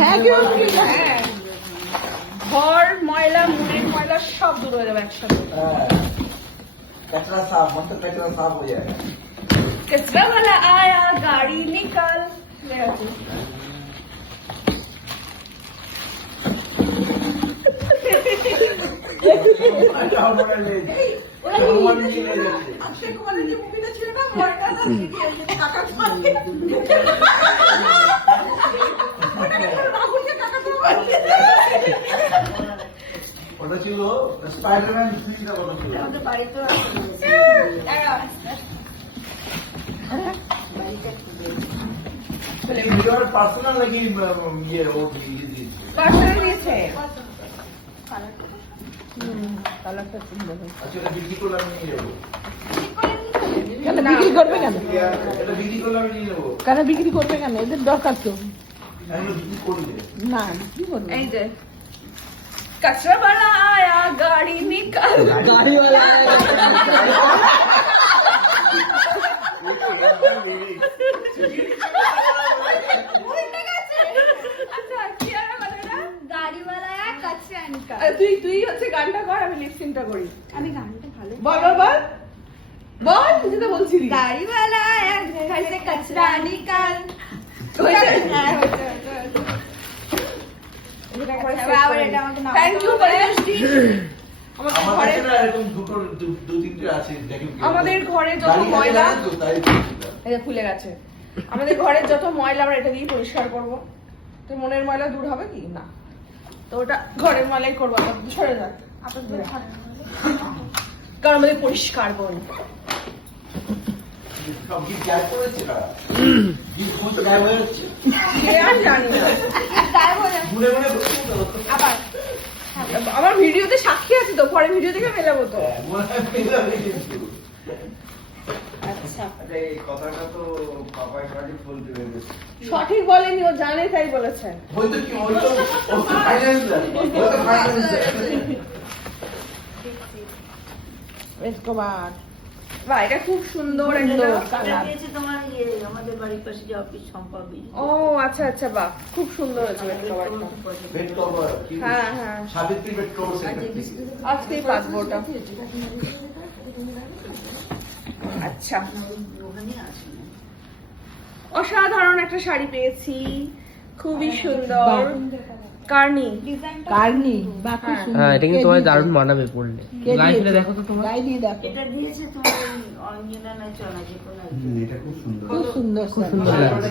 হ্যাঁ, ঘর ময়লা, মুড়ির ময়লা সব দূর হয়ে যাবে একসাথে। कचरा साफ, मतलब कचरा साफ हो जाएगा। कचरा वाला आया गाड़ी निकाल ले आती। अक्षय कुमार ने मुভিটা ছিল না মরটা টাকা খাচ্ছে ওটা ছিল স্পাইডারম্যান সিরিজের কথা ছিল। আমাদের বাড়িতে ভিডিওর পার্সোনাল নাকি ইয়ে ও দিয়েছে? পার্সেল দিয়েছে। কালারটা সুন্দর। আচ্ছা, এটা বিক্রি করলে আমি নিয়ে যাবো। কেন বিক্রি করবে কেন? এটা বিক্রি করলে আমি নিয়ে যাবো। কেন বিক্রি করবে কেন? এদের দরকার তো আমি বিক্রি করবে না, বিক্রি করবে। এই যে कचरा वाला आया गाड़ी निकाल। গাড়ি वाला আচ্ছা কি আর বলে না, গাড়ি वाला आया कचरा निकाल। তুই হচ্ছে গানটা কর, আমি লিপসিংটা করি। আমি গানটা ভালো বল বল বল বল, তুই তো বলছিলি। गाड़ी वाला आया घर से कचरा निकाल। থ্যাংক ইউ পরিবেশদি। আমাদের আমার ঘরে কাছে না এরকম দু তিনটে আছে, দেখুন আমাদের ঘরে যত গাড়ি ময়লা, আছে তো তাই বলছিলাম। এই যে খুলে গেছে, আমাদের ঘরের যত ময়লা আমরা এটা দিয়ে পরিষ্কার করব। তো মনের ময়লা দূর হবে কি না, তো ওটা ঘরের ময়লাই করবো। আপনাদের সরে যাক, আপনাদের কারণ আমাদের পরিষ্কার করবো। সব কি গ্যাপ করেছে না? কি কোন গ্যাপ হয়ে যাচ্ছে? সে আর জানি না। মনে মনে বলছি তো। আবার আমার ভিডিওতে সাক্ষী আছে তো, পরে ভিডিও দেখে মেলাবো তো। মনে হয় পেয়ে যাবে কিন্তু। আচ্ছা, আরে এই কথাটা তো পাপাই সঠিক বলতে পেরেছে। সঠিক বলেনি, ও জানে তাই বলেছে। ওই তো কি ওই তো ফাইন্যান্সার, ওই তো ফাইন্যান্সার। এসকোবার বাহ, এটা খুব সুন্দর একটা। তোমার আমাদের বাড়ির পাশে যে অফিস সম্পাবি ও আচ্ছা আচ্ছা, বাহ খুব সুন্দর হয়েছে বেড কভারটা। বেড কভার কি? হ্যাঁ হ্যাঁ, সাবিত্রী বেড কভার সেটা। আজকেই পাতবো ওটা। আচ্ছা, ওখানে আছে অসাধারণ একটা শাড়ি পেয়েছি, খুবই সুন্দর। কার্নি কার্নি বা খুব হ্যাঁ। সুন্দর। হ্যাঁ, এটা কিন্তু তোমায় দারুণ মানাবে পড়লে। কে গায়ে দিয়েছে? ফেলে দেখো তো তোমার। গায়ে দিয়ে দেখো, এটা দিয়েছে তোমার অঞ্জনা না চলা যে কোনো একজন। এটা খুব সুন্দর। খুব সুন্দর, খুব সুন্দর লাগছে।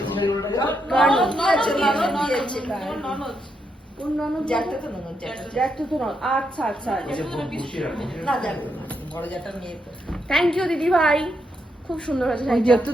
আচ্ছা আচ্ছা, এটা খুব খুশি রাখো। থ্যাংক ইউ দিদি ভাই, খুব সুন্দর হয়েছে ওই শাড়িটা। যত